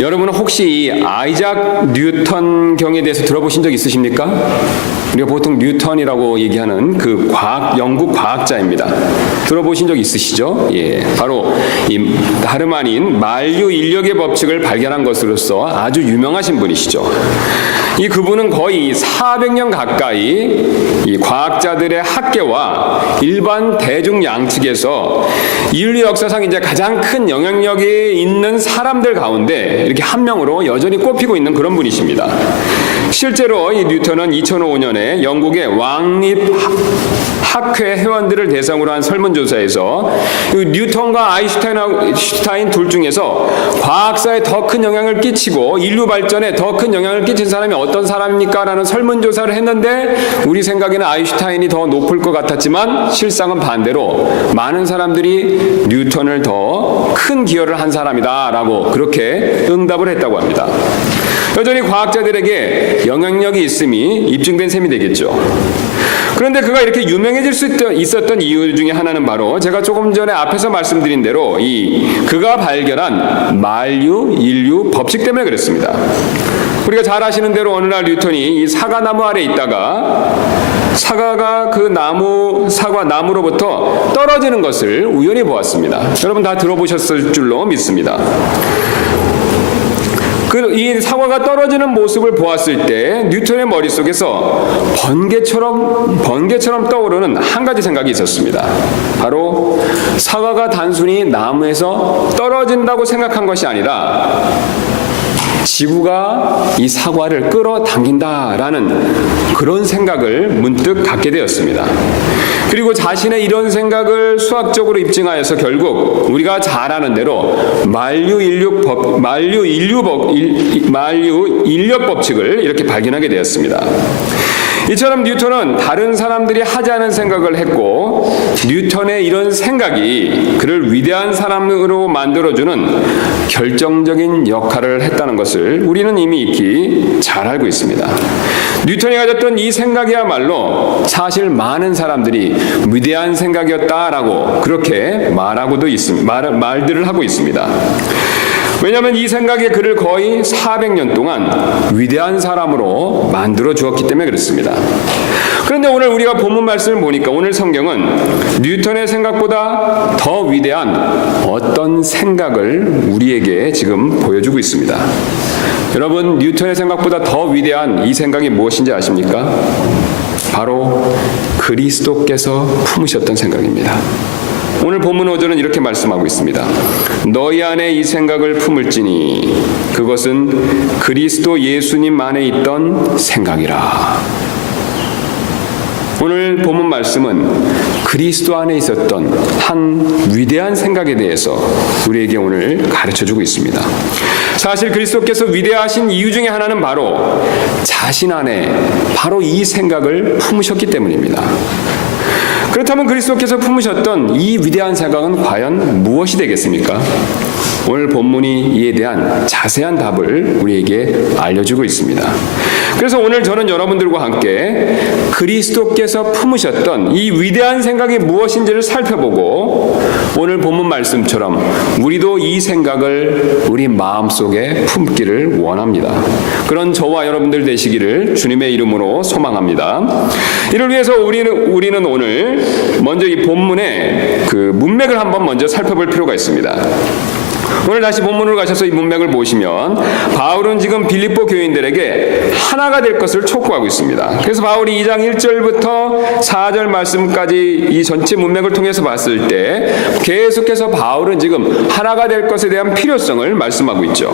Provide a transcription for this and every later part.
여러분은 혹시 이 아이작 뉴턴 경에 대해서 들어보신 적 있으십니까? 우리가 보통 뉴턴이라고 얘기하는 그 영국 과학자입니다. 들어보신 적 있으시죠? 예, 바로 이 다름 아닌 만류 인력의 법칙을 발견한 것으로서 아주 유명하신 분이시죠. 그분은 거의 400년 가까이 이 과학자들의 학계와 일반 대중 양측에서 인류 역사상 이제 가장 큰 영향력이 있는 사람들 가운데 이렇게 한 명으로 여전히 꼽히고 있는 그런 분이십니다. 실제로 이 뉴턴은 2005년에 영국의 왕립 학회 회원들을 대상으로 한 설문조사에서 뉴턴과 아인슈타인 둘 중에서 과학사에 더 큰 영향을 끼치고 인류 발전에 더 큰 영향을 끼친 사람이 어떤 사람입니까? 라는 설문조사를 했는데 우리 생각에는 아인슈타인이 더 높을 것 같았지만 실상은 반대로 많은 사람들이 뉴턴을 더 큰 기여를 한 사람이다 라고 그렇게 응답을 했다고 합니다. 여전히 과학자들에게 영향력이 있음이 입증된 셈이 되겠죠. 그런데 그가 이렇게 유명해질 수 있었던 이유 중에 하나는 바로 제가 조금 전에 앞에서 말씀드린 대로 그가 발견한 만류 인류 법칙 때문에 그랬습니다. 우리가 잘 아시는 대로 어느 날 뉴턴이 이 사과나무 아래 있다가 사과가 사과 나무로부터 떨어지는 것을 우연히 보았습니다. 여러분 다 들어보셨을 줄로 믿습니다. 이 사과가 떨어지는 모습을 보았을 때 뉴턴의 머릿속에서 번개처럼 떠오르는 한 가지 생각이 있었습니다. 바로 사과가 단순히 나무에서 떨어진다고 생각한 것이 아니라 지구가 이 사과를 끌어당긴다라는 그런 생각을 문득 갖게 되었습니다. 그리고 자신의 이런 생각을 수학적으로 입증하여서 결국 우리가 잘 아는 대로 만류 인력 법칙을 이렇게 발견하게 되었습니다. 이처럼 뉴턴은 다른 사람들이 하지 않은 생각을 했고 뉴턴의 이런 생각이 그를 위대한 사람으로 만들어주는 결정적인 역할을 했다는 것을 우리는 이미 익히 잘 알고 있습니다. 뉴턴이 가졌던 이 생각이야말로 사실 많은 사람들이 위대한 생각이었다라고 그렇게 말들을 하고 있습니다. 왜냐하면 이 생각이 그를 거의 400년 동안 위대한 사람으로 만들어 주었기 때문에 그렇습니다. 그런데 오늘 우리가 본문 말씀을 보니까 오늘 성경은 뉴턴의 생각보다 더 위대한 어떤 생각을 우리에게 지금 보여주고 있습니다. 여러분, 뉴턴의 생각보다 더 위대한 이 생각이 무엇인지 아십니까? 바로 그리스도께서 품으셨던 생각입니다. 오늘 본문 5절은 이렇게 말씀하고 있습니다. 너희 안에 이 생각을 품을지니 그것은 그리스도 예수님 안에 있던 생각이라. 오늘 본문 말씀은 그리스도 안에 있었던 한 위대한 생각에 대해서 우리에게 오늘 가르쳐주고 있습니다. 사실 그리스도께서 위대하신 이유 중에 하나는 바로 자신 안에 바로 이 생각을 품으셨기 때문입니다. 그렇다면 그리스도께서 품으셨던 이 위대한 생각은 과연 무엇이 되겠습니까? 오늘 본문이 이에 대한 자세한 답을 우리에게 알려주고 있습니다. 그래서 오늘 저는 여러분들과 함께 그리스도께서 품으셨던 이 위대한 생각이 무엇인지를 살펴보고 오늘 본문 말씀처럼 우리도 이 생각을 우리 마음속에 품기를 원합니다. 그런 저와 여러분들 되시기를 주님의 이름으로 소망합니다. 이를 위해서 우리는 오늘 먼저 이 본문의 그 문맥을 한번 먼저 살펴볼 필요가 있습니다. 오늘 다시 본문으로 가셔서 이 문맥을 보시면 바울은 지금 빌립보 교인들에게 하나가 될 것을 촉구하고 있습니다. 그래서 바울이 2장 1절부터 4절 말씀까지 이 전체 문맥을 통해서 봤을 때 계속해서 바울은 지금 하나가 될 것에 대한 필요성을 말씀하고 있죠.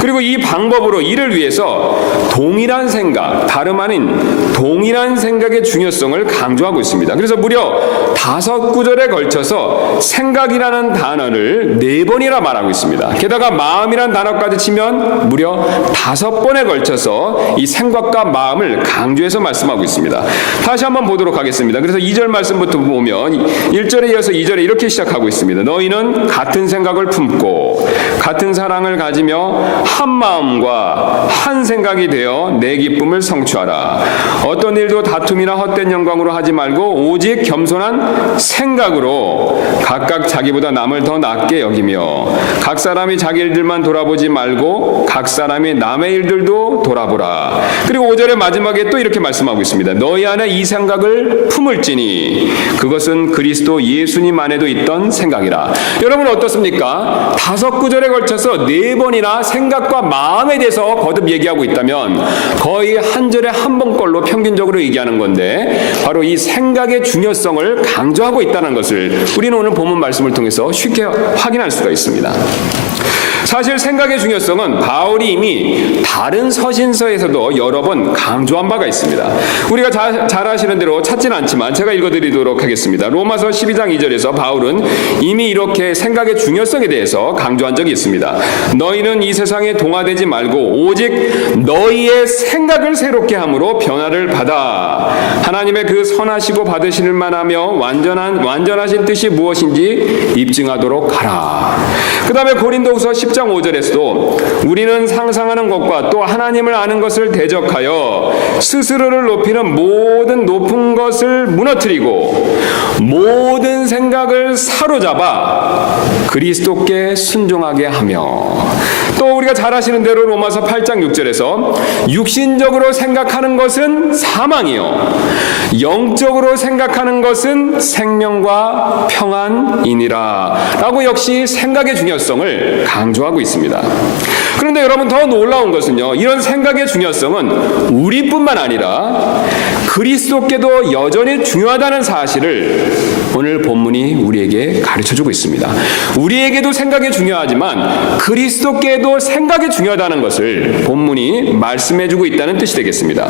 그리고 이 방법으로 이를 위해서 동일한 생각, 다름 아닌 동일한 생각의 중요성을 강조하고 있습니다. 그래서 무려 5구절에 걸쳐서 생각이라는 단어를 4번이나 말하고 있습니다. 게다가 마음이란 단어까지 치면 무려 5번에 걸쳐서 이 생각과 마음을 강조해서 말씀하고 있습니다. 다시 한번 보도록 하겠습니다. 그래서 2절 말씀부터 보면 1절에 이어서 2절에 이렇게 시작하고 있습니다. 너희는 같은 생각을 품고 같은 사랑을 가지며 한 마음과 한 생각이 되어 내 기쁨을 성취하라. 어떤 일도 다툼이나 헛된 영광으로 하지 말고 오직 겸손한 생각으로 각각 자기보다 남을 더 낮게 여기며 각 사람이 자기 일들만 돌아보지 말고 각 사람이 남의 일들도 돌아보라. 그리고 5절의 마지막에 또 이렇게 말씀하고 있습니다. 너희 안에 이 생각을 품을지니 그것은 그리스도 예수님 안에도 있던 생각이라. 여러분 어떻습니까? 5구절에 걸쳐서 4번이나 생각과 마음에 대해서 거듭 얘기하고 있다면 거의 한 절에 한 번꼴로 평균적으로 얘기하는 건데 바로 이 생각의 중요성을 강조하고 있다는 것을 우리는 오늘 본문 말씀을 통해서 쉽게 확인할 수가 있습니다. 사실 생각의 중요성은 바울이 이미 다른 서신서에서도 여러 번 강조한 바가 있습니다. 우리가 잘 아시는 대로 찾지는 않지만 제가 읽어드리도록 하겠습니다. 로마서 12장 2절에서 바울은 이미 이렇게 생각의 중요성에 대해서 강조한 적이 있습니다. 너희는 이 세상에 동화되지 말고 오직 너희의 생각을 새롭게 함으로 변화를 받아 하나님의 그 선하시고 받으실 만하며 완전하신 뜻이 무엇인지 입증하도록 하라. 그 다음에 고린도후서 10장 5절에서도 우리는 상상하는 것과 또 하나님을 아는 것을 대적하여 스스로를 높이는 모든 높은 것을 무너뜨리고 모든 생각을 사로잡아 그리스도께 순종하게 하며 또 우리가 잘 아시는 대로 로마서 8장 6절에서 육신적으로 생각하는 것은 사망이요 영적으로 생각하는 것은 생명과 평안이니라 라고 역시 생각의 중요성을 강조하고 있습니다. 그런데 여러분 더 놀라운 것은요, 이런 생각의 중요성은 우리뿐만 아니라 그리스도께도 여전히 중요하다는 사실을 오늘 본문이 우리에게 가르쳐주고 있습니다. 우리에게도 생각이 중요하지만 그리스도께도 생각이 중요하다는 것을 본문이 말씀해주고 있다는 뜻이 되겠습니다.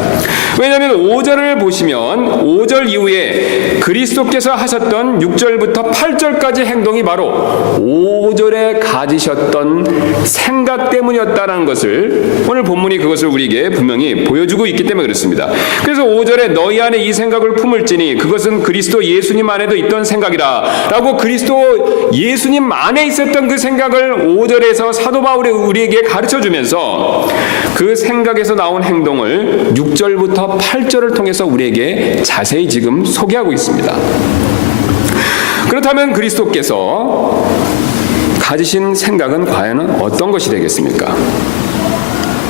왜냐하면 5절을 보시면 5절 이후에 그리스도께서 하셨던 6절부터 8절까지 행동이 바로 5절에 가지셨던 생각 때문이었다는 것을 오늘 본문이 그것을 우리에게 분명히 보여주고 있기 때문에 그렇습니다. 그래서 5절에 너희 안에 이 생각을 품을지니 그것은 그리스도 예수님 안에도 있던 생각이라 라고 그리스도 예수님 안에 있었던 그 생각을 5절에서 사도 바울이 우리에게 가르쳐주면서 그 생각에서 나온 행동을 6절부터 8절을 통해서 우리에게 자세히 지금 소개하고 있습니다. 그렇다면 그리스도께서 가지신 생각은 과연 어떤 것이 되겠습니까?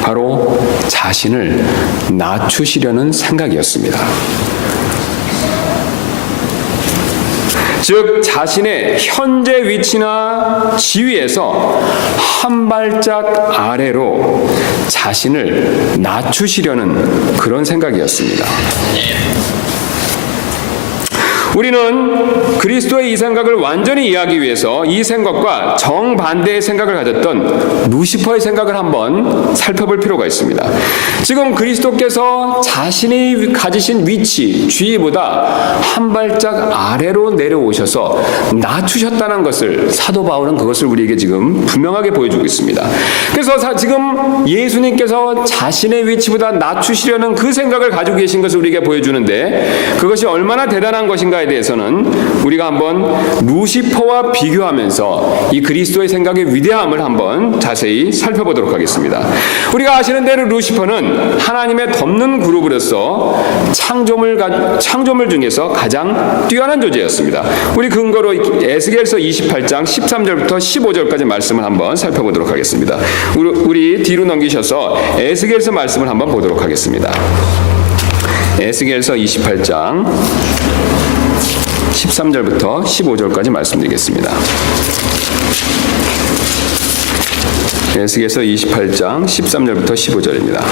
바로 자신을 낮추시려는 생각이었습니다. 즉 자신의 현재 위치나 지위에서 한 발짝 아래로 자신을 낮추시려는 그런 생각이었습니다. 우리는 그리스도의 이 생각을 완전히 이해하기 위해서 이 생각과 정반대의 생각을 가졌던 루시퍼의 생각을 한번 살펴볼 필요가 있습니다. 지금 그리스도께서 자신이 가지신 위치, 지위보다 한 발짝 아래로 내려오셔서 낮추셨다는 것을 사도 바울은 그것을 우리에게 지금 분명하게 보여주고 있습니다. 그래서 지금 예수님께서 자신의 위치보다 낮추시려는 그 생각을 가지고 계신 것을 우리에게 보여주는데 그것이 얼마나 대단한 것인가에 대해서는 우리가 한번 루시퍼와 비교하면서 이 그리스도의 생각의 위대함을 한번 자세히 살펴보도록 하겠습니다. 우리가 아시는 대로 루시퍼는 하나님의 덮는 그룹으로서 창조물 중에서 가장 뛰어난 존재였습니다. 우리 근거로 에스겔서 28장 13절부터 15절까지 말씀을 한번 살펴보도록 하겠습니다. 우리 뒤로 넘기셔서 에스겔서 말씀을 한번 보도록 하겠습니다. 에스겔서 28장 13절부터 15절까지 말씀드리겠습니다. 에스겔서 28장 13절부터 15절입니다.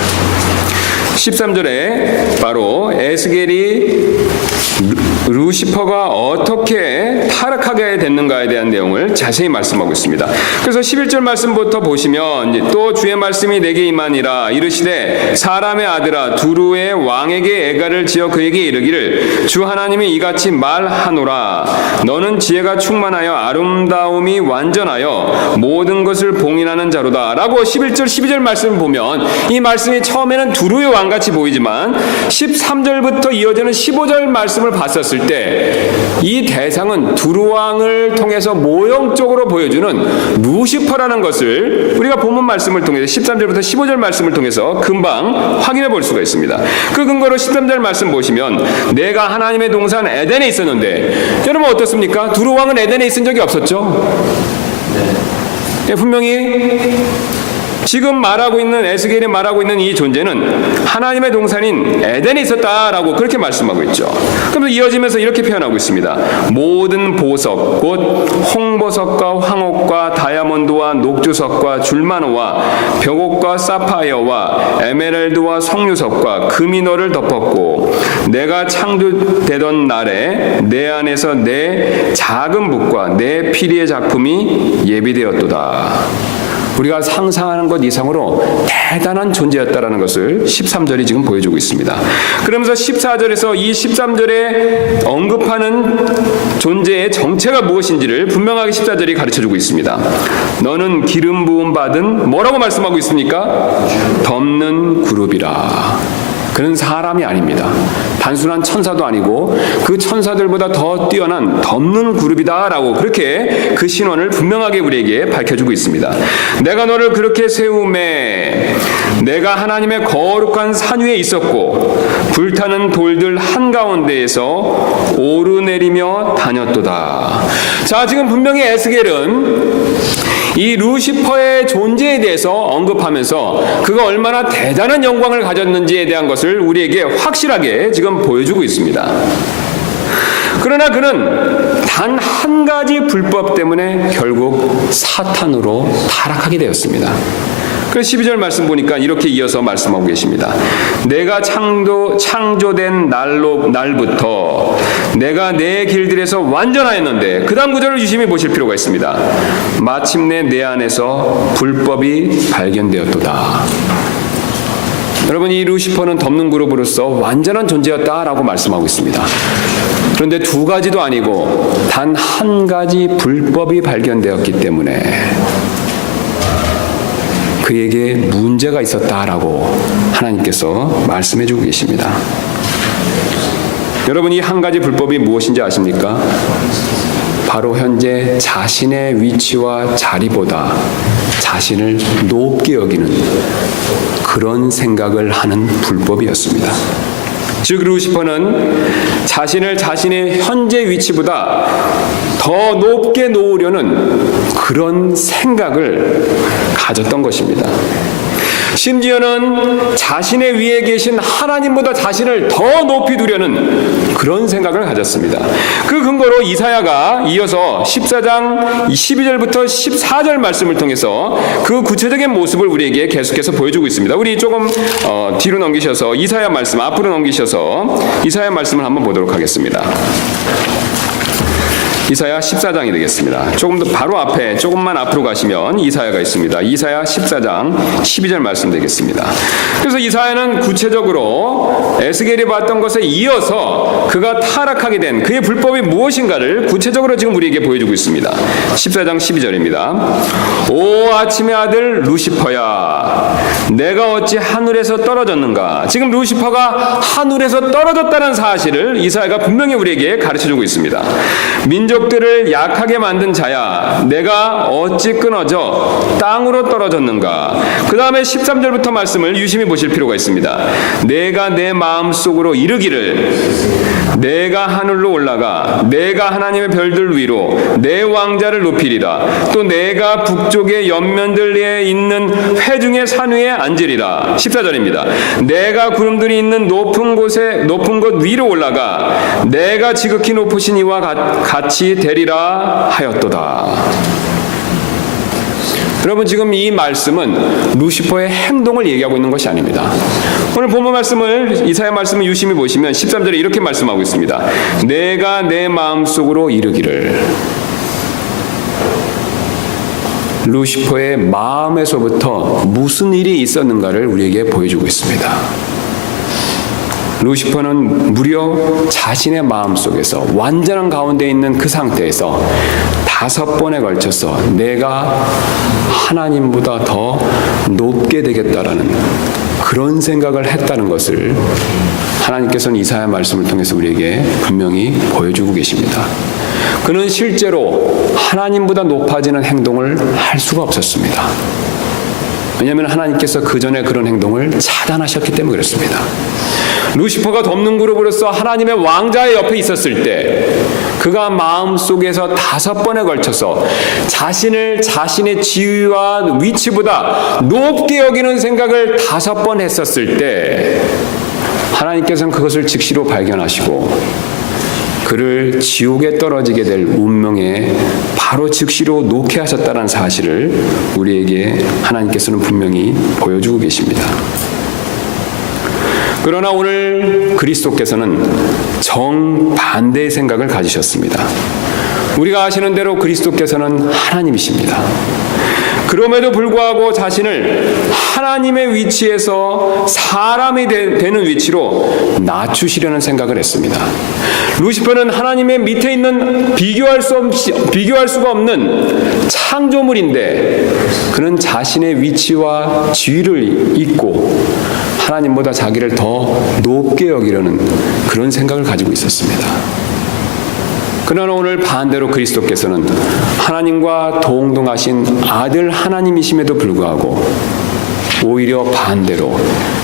13절에 바로 에스겔이 루시퍼가 어떻게 타락하게 됐는가에 대한 내용을 자세히 말씀하고 있습니다. 그래서 11절 말씀부터 보시면 또 주의 말씀이 내게 임하니라 이르시되 사람의 아들아 두루의 왕에게 애가를 지어 그에게 이르기를 주 하나님이 이같이 말하노라 너는 지혜가 충만하여 아름다움이 완전하여 모든 것을 봉인하는 자로다 라고 11절 12절 말씀을 보면 이 말씀이 처음에는 두루의 왕같이 보이지만 13절부터 이어지는 15절 말씀을 봤었을 때 이 대상은 두루왕을 통해서 모형적으로 보여주는 루시퍼라는 것을 우리가 본문 말씀을 통해서 13절부터 15절 말씀을 통해서 금방 확인해 볼 수가 있습니다. 그 근거로 13절 말씀 보시면 내가 하나님의 동산 에덴에 있었는데 여러분 어떻습니까? 두루왕은 에덴에 있은 적이 없었죠? 분명히 지금 말하고 있는 에스겔이 말하고 있는 이 존재는 하나님의 동산인 에덴에 있었다라고 그렇게 말씀하고 있죠. 그러면서 이어지면서 이렇게 표현하고 있습니다. 모든 보석 곧 홍보석과 황옥과 다이아몬드와 녹주석과 줄마노와 벽옥과 사파이어와 에메랄드와 석류석과 금이 너를 덮었고 내가 창조되던 날에 내 안에서 내 작은 붓과 내 피리의 작품이 예비되었도다. 우리가 상상하는 것 이상으로 대단한 존재였다라는 것을 13절이 지금 보여주고 있습니다. 그러면서 14절에서 이 13절에 언급하는 존재의 정체가 무엇인지를 분명하게 14절이 가르쳐주고 있습니다. 너는 기름 부음 받은 뭐라고 말씀하고 있습니까? 덮는 그룹이라. 그는 사람이 아닙니다. 단순한 천사도 아니고 그 천사들보다 더 뛰어난 덮는 그룹이다라고 그렇게 그 신원을 분명하게 우리에게 밝혀주고 있습니다. 내가 너를 그렇게 세우매 내가 하나님의 거룩한 산 위에 있었고 불타는 돌들 한가운데에서 오르내리며 다녔도다. 자, 지금 분명히 에스겔은 이 루시퍼의 존재에 대해서 언급하면서 그가 얼마나 대단한 영광을 가졌는지에 대한 것을 우리에게 확실하게 지금 보여주고 있습니다. 그러나 그는 단 한 가지 불법 때문에 결국 사탄으로 타락하게 되었습니다. 그래서 12절 말씀 보니까 이렇게 이어서 말씀하고 계십니다. 내가 창조된 날부터 내가 내 길들에서 완전하였는데 그 다음 구절을 유심히 보실 필요가 있습니다. 마침내 내 안에서 불법이 발견되었도다. 여러분, 이 루시퍼는 덮는 그룹으로서 완전한 존재였다라고 말씀하고 있습니다. 그런데 두 가지도 아니고 단 한 가지 불법이 발견되었기 때문에 그에게 문제가 있었다라고 하나님께서 말씀해주고 계십니다. 여러분, 이 한 가지 불법이 무엇인지 아십니까? 바로 현재 자신의 위치와 자리보다 자신을 높게 여기는 그런 생각을 하는 불법이었습니다. 즉 루시퍼는 자신을 자신의 현재 위치보다 더 높게 놓으려는 그런 생각을 가졌던 것입니다. 심지어는 자신의 위에 계신 하나님보다 자신을 더 높이 두려는 그런 생각을 가졌습니다. 그 근거로 이사야가 이어서 14장 12절부터 14절 말씀을 통해서 그 구체적인 모습을 우리에게 계속해서 보여주고 있습니다. 우리 조금 뒤로 넘기셔서 이사야 말씀 앞으로 넘기셔서 이사야 말씀을 한번 보도록 하겠습니다. 이사야 14장이 되겠습니다. 조금 더 바로 앞에 조금만 앞으로 가시면 이사야가 있습니다. 이사야 14장 12절 말씀 되겠습니다. 그래서 이사야는 구체적으로 에스겔이 봤던 것에 이어서 그가 타락하게 된 그의 불법이 무엇인가를 구체적으로 지금 우리에게 보여주고 있습니다. 14장 12절입니다. 오 아침의 아들 루시퍼야, 내가 어찌 하늘에서 떨어졌는가. 지금 루시퍼가 하늘에서 떨어졌다는 사실을 이사야가 분명히 우리에게 가르쳐주고 있습니다. 민족들을 약하게 만든 자야, 내가 어찌 끊어져 땅으로 떨어졌는가. 그 다음에 13절부터 말씀을 유심히 보실 필요가 있습니다. 내가 내 마음속으로 이르기를 내가 하늘로 올라가 내가 하나님의 별들 위로 내 왕자를 높이리라. 또 내가 북쪽의 연면들에 있는 회중의 산 위에 앉으리라. 14절입니다. 내가 구름들이 있는 높은 곳 위로 올라가 내가 지극히 높으신 이와 같이 되리라 하였도다. 여러분, 지금 이 말씀은 루시퍼의 행동을 얘기하고 있는 것이 아닙니다. 오늘 본문 말씀을 이사야 말씀을 유심히 보시면 13절에 이렇게 말씀하고 있습니다. 내가 내 마음속으로 이르기를. 루시퍼의 마음에서부터 무슨 일이 있었는가를 우리에게 보여주고 있습니다. 루시퍼는 무려 자신의 마음속에서 완전한 가운데 있는 그 상태에서 5번에 걸쳐서 내가 하나님보다 더 높게 되겠다라는 그런 생각을 했다는 것을 하나님께서는 이사야 말씀을 통해서 우리에게 분명히 보여주고 계십니다. 그는 실제로 하나님보다 높아지는 행동을 할 수가 없었습니다. 왜냐하면 하나님께서 그 전에 그런 행동을 차단하셨기 때문에 그렇습니다. 루시퍼가 덮는 그룹으로서 하나님의 왕자의 옆에 있었을 때 그가 마음속에서 5번에 걸쳐서 자신을 자신의 지위와 위치보다 높게 여기는 생각을 5번 했었을 때 하나님께서는 그것을 즉시로 발견하시고 그를 지옥에 떨어지게 될 운명에 바로 즉시로 놓게 하셨다는 사실을 우리에게 하나님께서는 분명히 보여주고 계십니다. 그러나 오늘 그리스도께서는 정반대의 생각을 가지셨습니다. 우리가 아시는 대로 그리스도께서는 하나님이십니다. 그럼에도 불구하고 자신을 하나님의 위치에서 사람이 되는 위치로 낮추시려는 생각을 했습니다. 루시퍼는 하나님의 밑에 있는 비교할 수가 없는 창조물인데 그는 자신의 위치와 지위를 잊고 하나님보다 자기를 더 높게 여기려는 그런 생각을 가지고 있었습니다. 그러나 오늘 반대로 그리스도께서는 하나님과 동등하신 아들 하나님이심에도 불구하고 오히려 반대로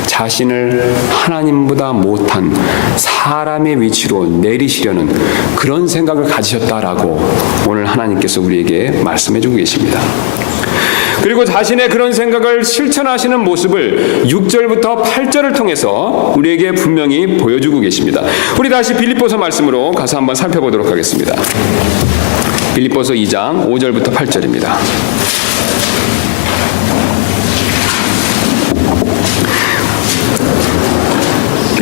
자신을 하나님보다 못한 사람의 위치로 내리시려는 그런 생각을 가지셨다라고 오늘 하나님께서 우리에게 말씀해주고 계십니다. 그리고 자신의 그런 생각을 실천하시는 모습을 6절부터 8절을 통해서 우리에게 분명히 보여주고 계십니다. 우리 다시 빌립보서 말씀으로 가서 한번 살펴보도록 하겠습니다. 빌립보서 2장 5절부터 8절입니다.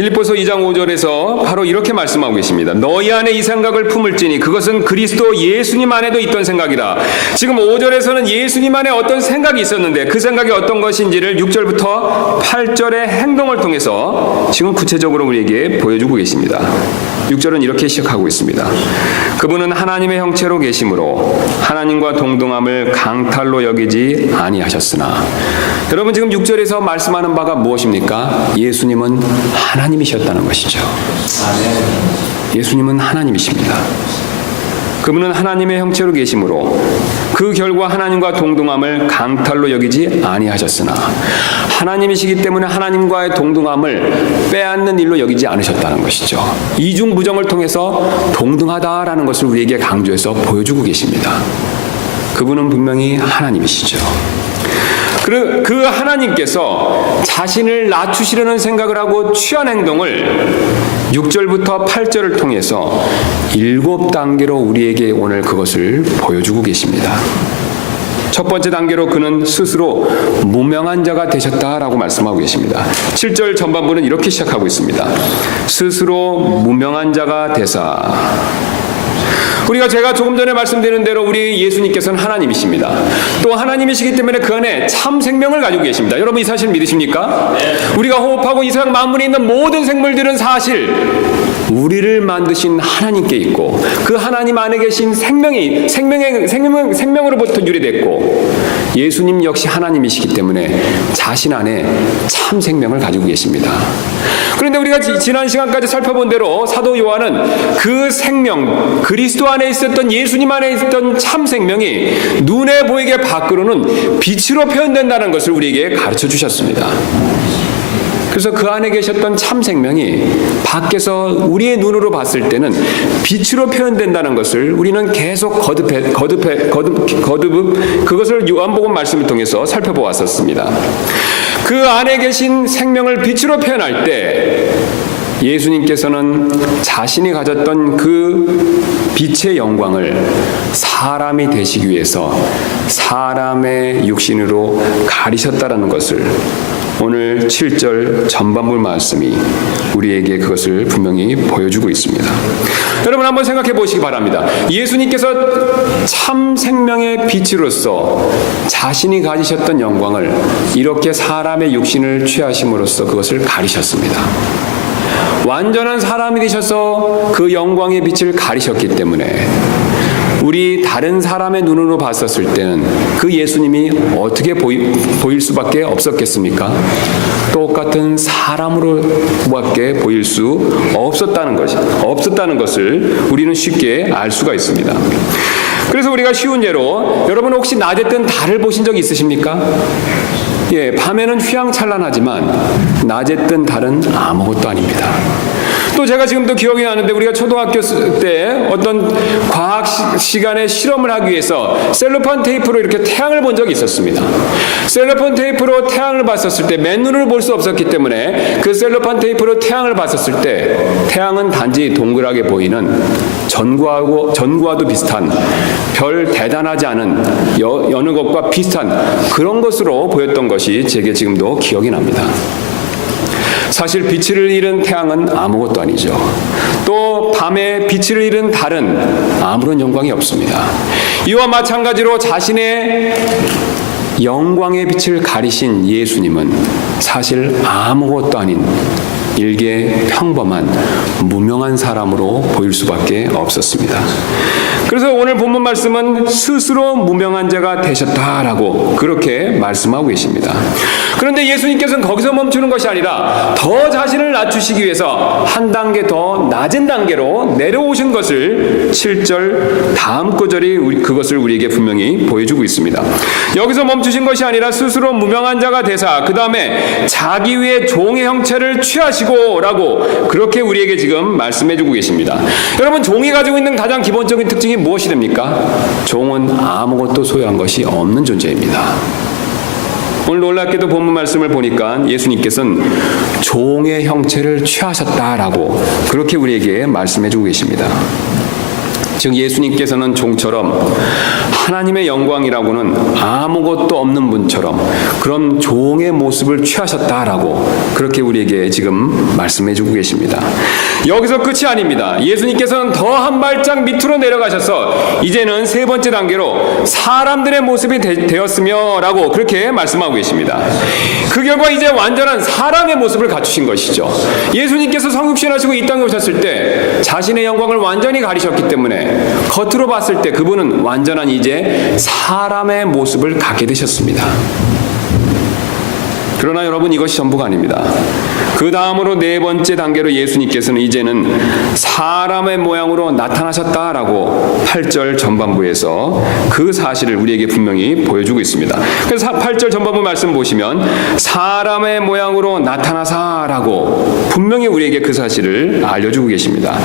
빌립보서 2장 5절에서 바로 이렇게 말씀하고 계십니다. 너희 안에 이 생각을 품을지니 그것은 그리스도 예수님 안에도 있던 생각이다. 지금 5절에서는 예수님 안에 어떤 생각이 있었는데 그 생각이 어떤 것인지를 6절부터 8절의 행동을 통해서 지금 구체적으로 우리에게 보여주고 계십니다. 6절은 이렇게 시작하고 있습니다. 그분은 하나님의 형체로 계심으로 하나님과 동등함을 강탈로 여기지 아니하셨으나. 여러분 지금 6절에서 말씀하는 바가 무엇입니까? 예수님은 하나님이셨다는 것이죠. 예수님은 하나님이십니다. 그분은 하나님의 형체로 계심으로 그 결과 하나님과 동등함을 강탈로 여기지 아니하셨으나 하나님이시기 때문에 하나님과의 동등함을 빼앗는 일로 여기지 않으셨다는 것이죠. 이중부정을 통해서 동등하다라는 것을 우리에게 강조해서 보여주고 계십니다. 그분은 분명히 하나님이시죠. 그 하나님께서 자신을 낮추시려는 생각을 하고 취한 행동을 6절부터 8절을 통해서 7단계로 우리에게 오늘 그것을 보여주고 계십니다. 첫 번째 단계로 그는 스스로 무명한 자가 되셨다라고 말씀하고 계십니다. 7절 전반부는 이렇게 시작하고 있습니다. 스스로 무명한 자가 되사. 우리가 제가 조금 전에 말씀드린 대로 우리 예수님께서는 하나님이십니다. 또 하나님이시기 때문에 그 안에 참 생명을 가지고 계십니다. 여러분 이 사실 믿으십니까? 네. 우리가 호흡하고 이 세상 만물에 있는 모든 생물들은 사실 우리를 만드신 하나님께 있고 그 하나님 안에 계신 생명으로부터 유래됐고 예수님 역시 하나님이시기 때문에 자신 안에 참 생명을 가지고 계십니다. 그런데 우리가 지난 시간까지 살펴본 대로 사도 요한은 그 생명, 그리스도 안에 있었던 예수님 안에 있었던 참 생명이 눈에 보이게 밖으로는 빛으로 표현된다는 것을 우리에게 가르쳐 주셨습니다. 그래서 그 안에 계셨던 참 생명이 밖에서 우리의 눈으로 봤을 때는 빛으로 표현된다는 것을 우리는 계속 거듭 그것을 요한복음 말씀을 통해서 살펴보았었습니다. 그 안에 계신 생명을 빛으로 표현할 때 예수님께서는 자신이 가졌던 그 빛의 영광을 사람이 되시기 위해서 사람의 육신으로 가리셨다라는 것을 오늘 7절 전반부 말씀이 우리에게 그것을 분명히 보여주고 있습니다. 여러분 한번 생각해 보시기 바랍니다. 예수님께서 참 생명의 빛으로서 자신이 가지셨던 영광을 이렇게 사람의 육신을 취하심으로써 그것을 가리셨습니다. 완전한 사람이 되셔서 그 영광의 빛을 가리셨기 때문에 우리 다른 사람의 눈으로 봤었을 때는 그 예수님이 어떻게 보일 수밖에 없었겠습니까? 똑같은 사람으로밖에 보일 수 없었다는 것을 우리는 쉽게 알 수가 있습니다. 그래서 우리가 쉬운 예로 여러분 혹시 낮에 뜬 달을 보신 적 있으십니까? 예, 밤에는 휘황찬란하지만 낮에 뜬 달은 아무것도 아닙니다. 또 제가 지금도 기억이 나는데 우리가 초등학교 때 어떤 과학 시간에 실험을 하기 위해서 셀로판 테이프로 이렇게 태양을 본 적이 있었습니다. 셀로판 테이프로 태양을 봤었을 때 맨눈으로 볼 수 없었기 때문에 그 셀로판 테이프로 태양을 봤었을 때 태양은 단지 동그랗게 보이는 전구와도 비슷한 별 대단하지 않은 여느 것과 비슷한 그런 것으로 보였던 것이 제게 지금도 기억이 납니다. 사실 빛을 잃은 태양은 아무것도 아니죠. 또 밤에 빛을 잃은 달은 아무런 영광이 없습니다. 이와 마찬가지로 자신의 영광의 빛을 가리신 예수님은 사실 아무것도 아닌 일개 평범한 무명한 사람으로 보일 수밖에 없었습니다. 그래서 오늘 본문 말씀은 스스로 무명한 자가 되셨다라고 그렇게 말씀하고 계십니다. 그런데 예수님께서는 거기서 멈추는 것이 아니라 더 자신을 낮추시기 위해서 한 단계 더 낮은 단계로 내려오신 것을 7절 다음 구절이 그것을 우리에게 분명히 보여주고 있습니다. 여기서 멈추신 것이 아니라 스스로 무명한 자가 되사 그 다음에 자기 위에 종의 형체를 취하시고 라고 그렇게 우리에게 지금 말씀해주고 계십니다. 여러분, 종이 가지고 있는 가장 기본적인 특징이 무엇이 됩니까? 종은 아무것도 소유한 것이 없는 존재입니다. 오늘 놀랍게도 본문 말씀을 보니까 예수님께서는 종의 형체를 취하셨다라고 그렇게 우리에게 말씀해주고 계십니다. 즉 예수님께서는 종처럼 하나님의 영광이라고는 아무것도 없는 분처럼 그런 종의 모습을 취하셨다라고 그렇게 우리에게 지금 말씀해주고 계십니다. 여기서 끝이 아닙니다. 예수님께서는 더 한 발짝 밑으로 내려가셔서 이제는 세 번째 단계로 사람들의 모습이 되었으며 라고 그렇게 말씀하고 계십니다. 그 결과 이제 완전한 사람의 모습을 갖추신 것이죠. 예수님께서 성육신하시고 이 땅에 오셨을 때 자신의 영광을 완전히 가리셨기 때문에 겉으로 봤을 때 그분은 완전한 이제 사람의 모습을 갖게 되셨습니다. 그러나 여러분, 이것이 전부가 아닙니다. 그 다음으로 네 번째 단계로 예수님께서는 이제는 사람의 모양으로 나타나셨다라고 8절 전반부에서 그 사실을 우리에게 분명히 보여주고 있습니다. 그래서 8절 전반부 말씀 보시면 사람의 모양으로 나타나사라고 분명히 우리에게 그 사실을 알려주고 계십니다.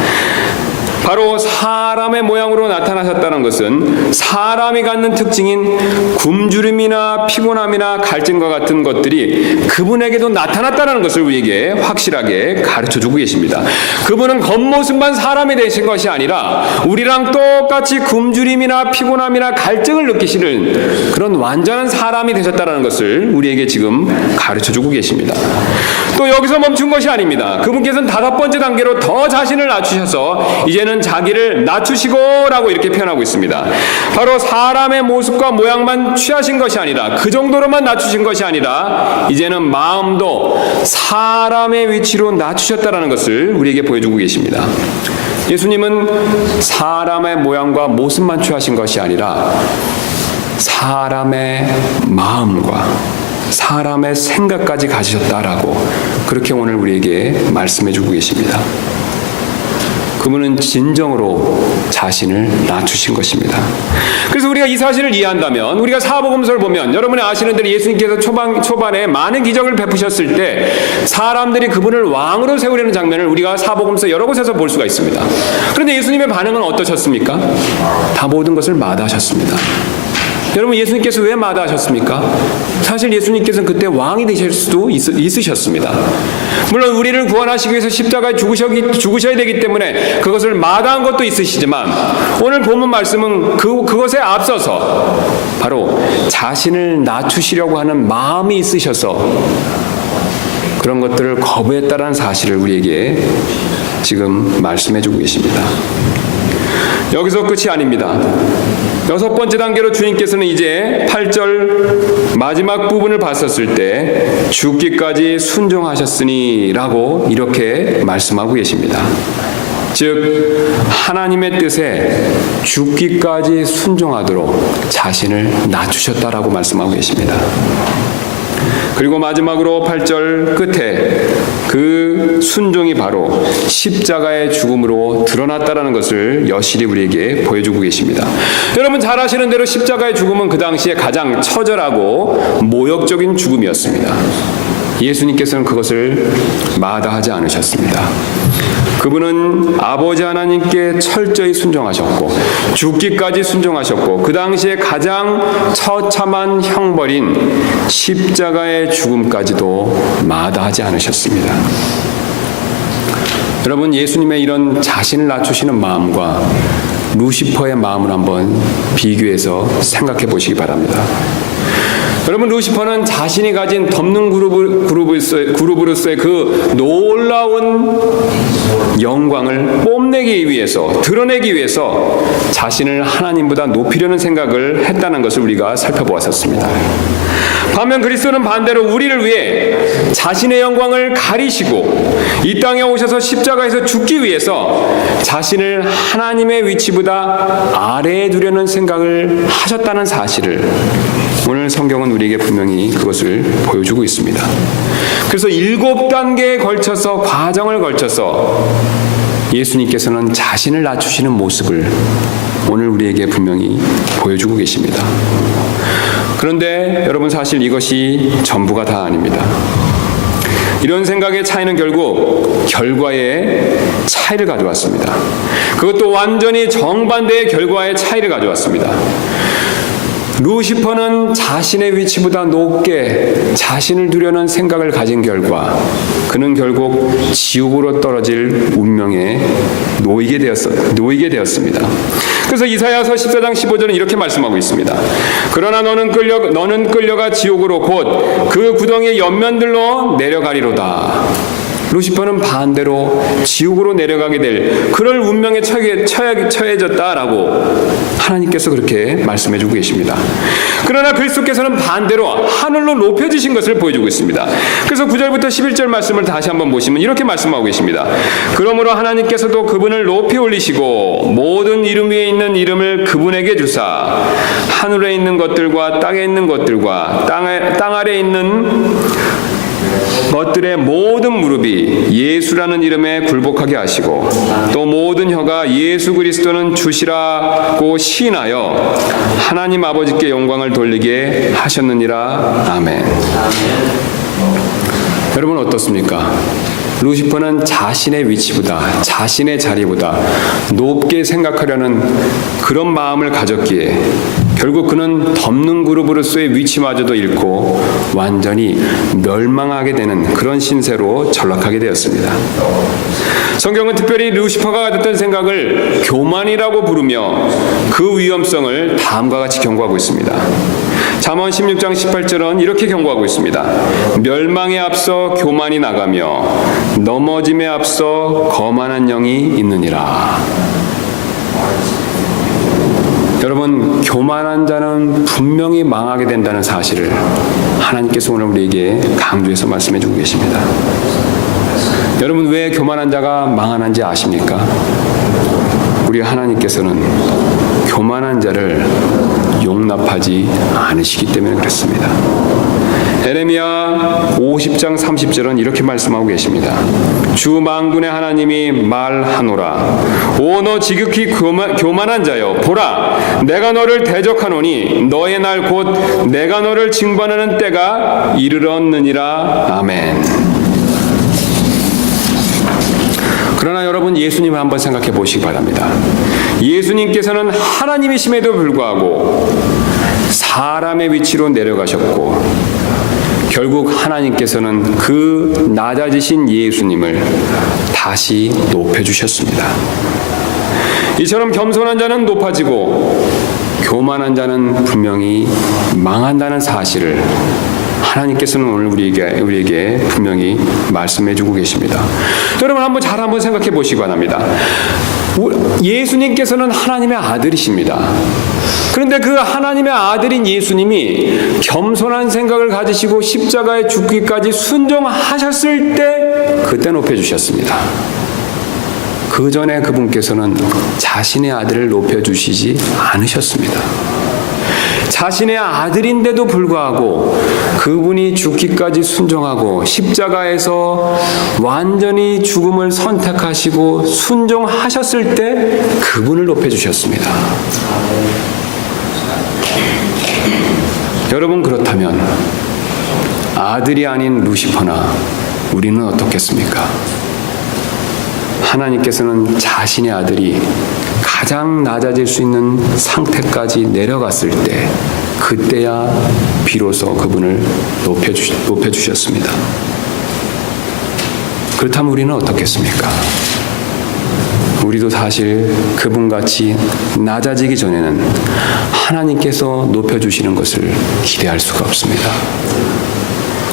바로 사람의 모양으로 나타나셨다는 것은 사람이 갖는 특징인 굶주림이나 피곤함이나 갈증과 같은 것들이 그분에게도 나타났다는 것을 우리에게 확실하게 가르쳐주고 계십니다. 그분은 겉모습만 사람이 되신 것이 아니라 우리랑 똑같이 굶주림이나 피곤함이나 갈증을 느끼시는 그런 완전한 사람이 되셨다는 것을 우리에게 지금 가르쳐주고 계십니다. 또 여기서 멈춘 것이 아닙니다. 그분께서는 다섯 번째 단계로 더 자신을 낮추셔서 이제는 자기를 낮추시고라고 이렇게 표현하고 있습니다. 바로 사람의 모습과 모양만 취하신 것이 아니라 그 정도로만 낮추신 것이 아니라 이제는 마음도 사람의 위치로 낮추셨다는 것을 우리에게 보여주고 계십니다. 예수님은 사람의 모양과 모습만 취하신 것이 아니라 사람의 마음과 사람의 생각까지 가지셨다라고 그렇게 오늘 우리에게 말씀해주고 계십니다. 그분은 진정으로 자신을 낮추신 것입니다. 그래서 우리가 이 사실을 이해한다면 우리가 사복음서를 보면 여러분이 아시는 대로 예수님께서 초반에 많은 기적을 베푸셨을 때 사람들이 그분을 왕으로 세우려는 장면을 우리가 사복음서 여러 곳에서 볼 수가 있습니다. 그런데 예수님의 반응은 어떠셨습니까? 다 모든 것을 마다하셨습니다. 여러분, 예수님께서 왜 마다하셨습니까? 사실 예수님께서는 그때 왕이 되실 수도 있으셨습니다. 물론 우리를 구원하시기 위해서 십자가에 죽으셔야 되기 때문에 그것을 마다한 것도 있으시지만 오늘 본문 말씀은 그것에 앞서서 바로 자신을 낮추시려고 하는 마음이 있으셔서 그런 것들을 거부했다는 사실을 우리에게 지금 말씀해주고 계십니다. 여기서 끝이 아닙니다. 여섯 번째 단계로 주님께서는 이제 8절 마지막 부분을 봤었을 때 죽기까지 순종하셨으니 라고 이렇게 말씀하고 계십니다. 즉 하나님의 뜻에 죽기까지 순종하도록 자신을 낮추셨다라고 말씀하고 계십니다. 그리고 마지막으로 8절 끝에 그 순종이 바로 십자가의 죽음으로 드러났다는 것을 여실히 우리에게 보여주고 계십니다. 여러분 잘 아시는 대로 십자가의 죽음은 그 당시에 가장 처절하고 모욕적인 죽음이었습니다. 예수님께서는 그것을 마다하지 않으셨습니다. 그분은 아버지 하나님께 철저히 순종하셨고 죽기까지 순종하셨고 그 당시에 가장 처참한 형벌인 십자가의 죽음까지도 마다하지 않으셨습니다. 여러분, 예수님의 이런 자신을 낮추시는 마음과 루시퍼의 마음을 한번 비교해서 생각해 보시기 바랍니다. 여러분, 루시퍼는 자신이 가진 덮는 그룹으로서의 그 놀라운 영광을 뽐내기 위해서, 드러내기 위해서 자신을 하나님보다 높이려는 생각을 했다는 것을 우리가 살펴보았었습니다. 반면 그리스도는 반대로 우리를 위해 자신의 영광을 가리시고 이 땅에 오셔서 십자가에서 죽기 위해서 자신을 하나님의 위치보다 아래에 두려는 생각을 하셨다는 사실을 오늘 성경은 우리에게 분명히 그것을 보여주고 있습니다. 그래서 7단계에 걸쳐서 과정을 걸쳐서 예수님께서는 자신을 낮추시는 모습을 오늘 우리에게 분명히 보여주고 계십니다. 그런데 여러분, 사실 이것이 전부가 다 아닙니다. 이런 생각의 차이는 결국 결과의 차이를 가져왔습니다. 그것도 완전히 정반대의 결과의 차이를 가져왔습니다. 루시퍼는 자신의 위치보다 높게 자신을 두려는 생각을 가진 결과 그는 결국 지옥으로 떨어질 운명에 놓이게 되었습니다. 그래서 이사야서 14장 15절은 이렇게 말씀하고 있습니다. 그러나 너는 끌려가 지옥으로 곧 그 구덩이의 옆면들로 내려가리로다. 루시퍼는 반대로 지옥으로 내려가게 될 그럴 운명에 처해졌다라고 하나님께서 그렇게 말씀해주고 계십니다. 그러나 그리스도께서는 반대로 하늘로 높여지신 것을 보여주고 있습니다. 그래서 9절부터 11절 말씀을 다시 한번 보시면 이렇게 말씀하고 계십니다. 그러므로 하나님께서도 그분을 높이 올리시고 모든 이름 위에 있는 이름을 그분에게 주사 하늘에 있는 것들과 땅에 있는 것들과 땅 아래에 있는 것들의 모든 무릎이 예수라는 이름에 굴복하게 하시고 또 모든 혀가 예수 그리스도는 주시라고 시인하여 하나님 아버지께 영광을 돌리게 하셨느니라. 아멘. 여러분, 어떻습니까? 루시퍼는 자신의 위치보다, 자신의 자리보다 높게 생각하려는 그런 마음을 가졌기에 결국 그는 덮는 그룹으로서의 위치마저도 잃고 완전히 멸망하게 되는 그런 신세로 전락하게 되었습니다. 성경은 특별히 루시퍼가 가졌던 생각을 교만이라고 부르며 그 위험성을 다음과 같이 경고하고 있습니다. 잠언 16장 18절은 이렇게 경고하고 있습니다. 멸망에 앞서 교만이 나가며 넘어짐에 앞서 거만한 영이 있느니라. 여러분, 교만한 자는 분명히 망하게 된다는 사실을 하나님께서 오늘 우리에게 강조해서 말씀해 주고 계십니다. 여러분, 왜 교만한 자가 망하는지 아십니까? 우리 하나님께서는 교만한 자를 용납하지 않으시기 때문에 그렇습니다. 에레미야 50장 30절은 이렇게 말씀하고 계십니다. 주 만군의 하나님이 말하노라. 오, 너 지극히 교만한 자여, 보라, 내가 너를 대적하노니 너의 날 곧 내가 너를 징벌하는 때가 이르렀느니라. 아멘. 그러나 여러분, 예수님을 한번 생각해 보시기 바랍니다. 예수님께서는 하나님이심에도 불구하고 사람의 위치로 내려가셨고 결국 하나님께서는 그 낮아지신 예수님을 다시 높여주셨습니다. 이처럼 겸손한 자는 높아지고 교만한 자는 분명히 망한다는 사실을 하나님께서는 오늘 우리에게 분명히 말씀해주고 계십니다. 여러분, 한번 생각해 보시기 바랍니다. 예수님께서는 하나님의 아들이십니다. 그런데 그 하나님의 아들인 예수님이 겸손한 생각을 가지시고 십자가에 죽기까지 순종하셨을 때 그때 높여주셨습니다. 그 전에 그분께서는 자신의 아들을 높여주시지 않으셨습니다. 자신의 아들인데도 불구하고 그분이 죽기까지 순종하고 십자가에서 완전히 죽음을 선택하시고 순종하셨을 때 그분을 높여주셨습니다. 여러분, 그렇다면 아들이 아닌 루시퍼나 우리는 어떻겠습니까? 하나님께서는 자신의 아들이 가장 낮아질 수 있는 상태까지 내려갔을 때, 그때야 비로소 그분을 높여주셨습니다. 그렇다면 우리는 어떻겠습니까? 우리도 사실 그분같이 낮아지기 전에는 하나님께서 높여주시는 것을 기대할 수가 없습니다.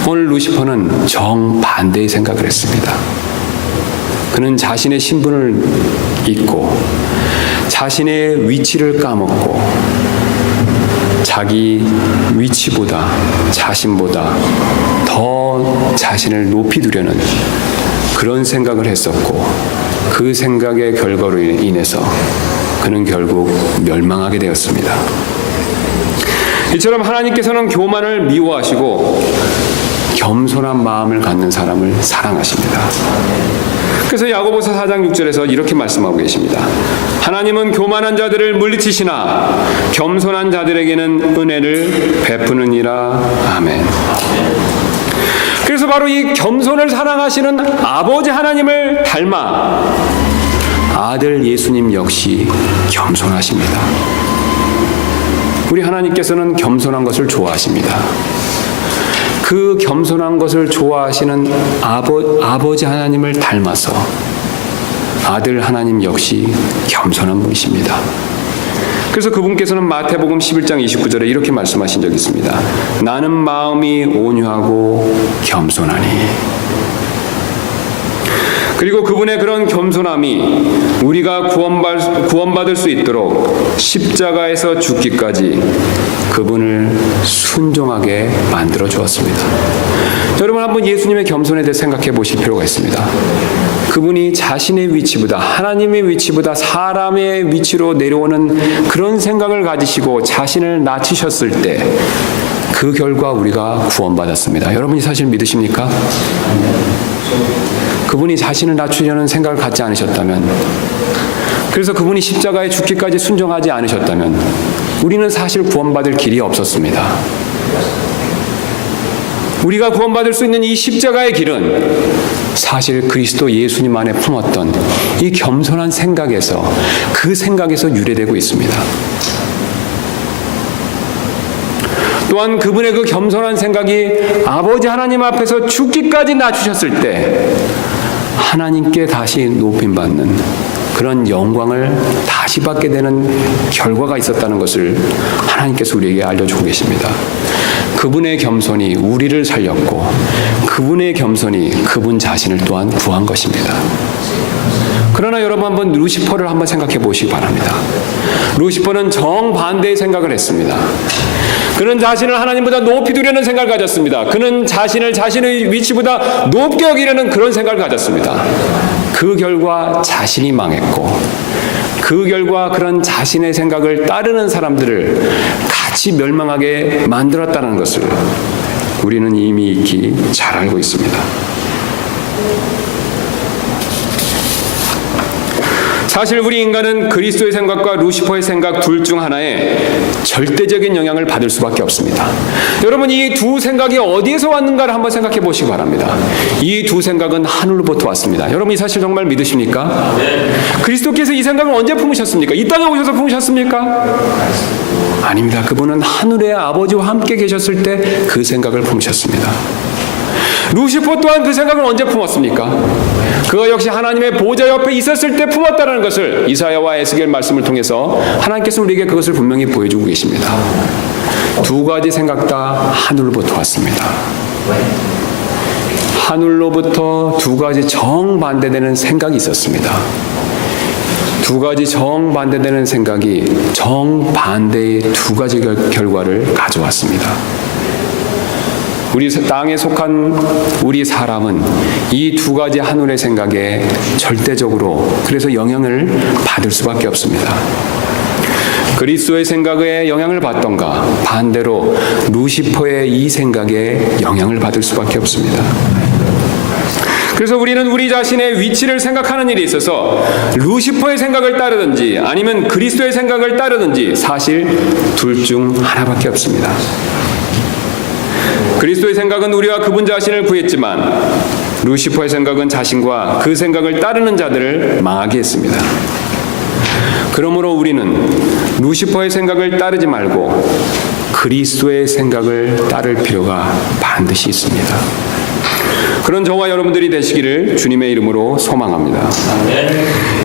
오늘 루시퍼는 정반대의 생각을 했습니다. 그는 자신의 신분을 잊고 자신의 위치를 까먹고 자기 위치보다 자신보다 더 자신을 높이 두려는 그런 생각을 했었고, 그 생각의 결과로 인해서 그는 결국 멸망하게 되었습니다. 이처럼 하나님께서는 교만을 미워하시고 겸손한 마음을 갖는 사람을 사랑하십니다. 그래서 야고보서 4장 6절에서 이렇게 말씀하고 계십니다. 하나님은 교만한 자들을 물리치시나 겸손한 자들에게는 은혜를 베푸느니라. 아멘. 그래서 바로 이 겸손을 사랑하시는 아버지 하나님을 닮아 아들 예수님 역시 겸손하십니다. 우리 하나님께서는 겸손한 것을 좋아하십니다. 그 겸손한 것을 좋아하시는 아버지 하나님을 닮아서 아들 하나님 역시 겸손한 분이십니다. 그래서 그분께서는 마태복음 11장 29절에 이렇게 말씀하신 적이 있습니다. 나는 마음이 온유하고 겸손하니. 그리고 그분의 그런 겸손함이 우리가 구원받을 수 있도록 십자가에서 죽기까지 그분을 순종하게 만들어 주었습니다. 여러분, 한번 예수님의 겸손에 대해 생각해 보실 필요가 있습니다. 그분이 자신의 위치보다, 하나님의 위치보다 사람의 위치로 내려오는 그런 생각을 가지시고 자신을 낮추셨을 때 그 결과 우리가 구원받았습니다. 여러분이 사실 믿으십니까? 그분이 자신을 낮추려는 생각을 갖지 않으셨다면, 그래서 그분이 십자가에 죽기까지 순종하지 않으셨다면 우리는 사실 구원받을 길이 없었습니다. 우리가 구원받을 수 있는 이 십자가의 길은 사실 그리스도 예수님 안에 품었던 이 겸손한 생각에서, 그 생각에서 유래되고 있습니다. 또한 그분의 그 겸손한 생각이 아버지 하나님 앞에서 죽기까지 낮추셨을 때 하나님께 다시 높임받는 그런 영광을 다시 받게 되는 결과가 있었다는 것을 하나님께서 우리에게 알려주고 계십니다. 그분의 겸손이 우리를 살렸고 그분의 겸손이 그분 자신을 또한 구한 것입니다. 그러나 여러분, 한번 루시퍼를 한번 생각해 보시기 바랍니다. 루시퍼는 정반대의 생각을 했습니다. 그는 자신을 하나님보다 높이 두려는 생각을 가졌습니다. 그는 자신을 자신의 위치보다 높게 여기려는 그런 생각을 가졌습니다. 그 결과 자신이 망했고, 그 결과 그런 자신의 생각을 따르는 사람들을 같이 멸망하게 만들었다는 것을 우리는 이미 익히 잘 알고 있습니다. 사실 우리 인간은 그리스도의 생각과 루시퍼의 생각 둘 중 하나에 절대적인 영향을 받을 수밖에 없습니다. 여러분, 이 두 생각이 어디에서 왔는가를 한번 생각해 보시기 바랍니다. 이 두 생각은 하늘로부터 왔습니다. 여러분, 이 사실 정말 믿으십니까? 네. 그리스도께서 이 생각을 언제 품으셨습니까? 이 땅에 오셔서 품으셨습니까? 아닙니다. 그분은 하늘의 아버지와 함께 계셨을 때 그 생각을 품으셨습니다. 루시퍼 또한 그 생각을 언제 품었습니까? 그가 역시 하나님의 보좌 옆에 있었을 때 품었다는 것을 이사야와 에스겔 말씀을 통해서 하나님께서 우리에게 그것을 분명히 보여주고 계십니다. 두 가지 생각 다 하늘로부터 왔습니다. 하늘로부터 두 가지 정반대되는 생각이 있었습니다. 두 가지 정반대되는 생각이 정반대의 두 가지 결과를 가져왔습니다. 우리 땅에 속한 우리 사람은 이 두 가지 하늘의 생각에 절대적으로 그래서 영향을 받을 수밖에 없습니다. 그리스도의 생각에 영향을 받던가 반대로 루시퍼의 이 생각에 영향을 받을 수밖에 없습니다. 그래서 우리는 우리 자신의 위치를 생각하는 일에 있어서 루시퍼의 생각을 따르든지 아니면 그리스도의 생각을 따르든지 사실 둘 중 하나밖에 없습니다. 그리스도의 생각은 우리와 그분 자신을 구했지만 루시퍼의 생각은 자신과 그 생각을 따르는 자들을 망하게 했습니다. 그러므로 우리는 루시퍼의 생각을 따르지 말고 그리스도의 생각을 따를 필요가 반드시 있습니다. 그런 저와 여러분들이 되시기를 주님의 이름으로 소망합니다.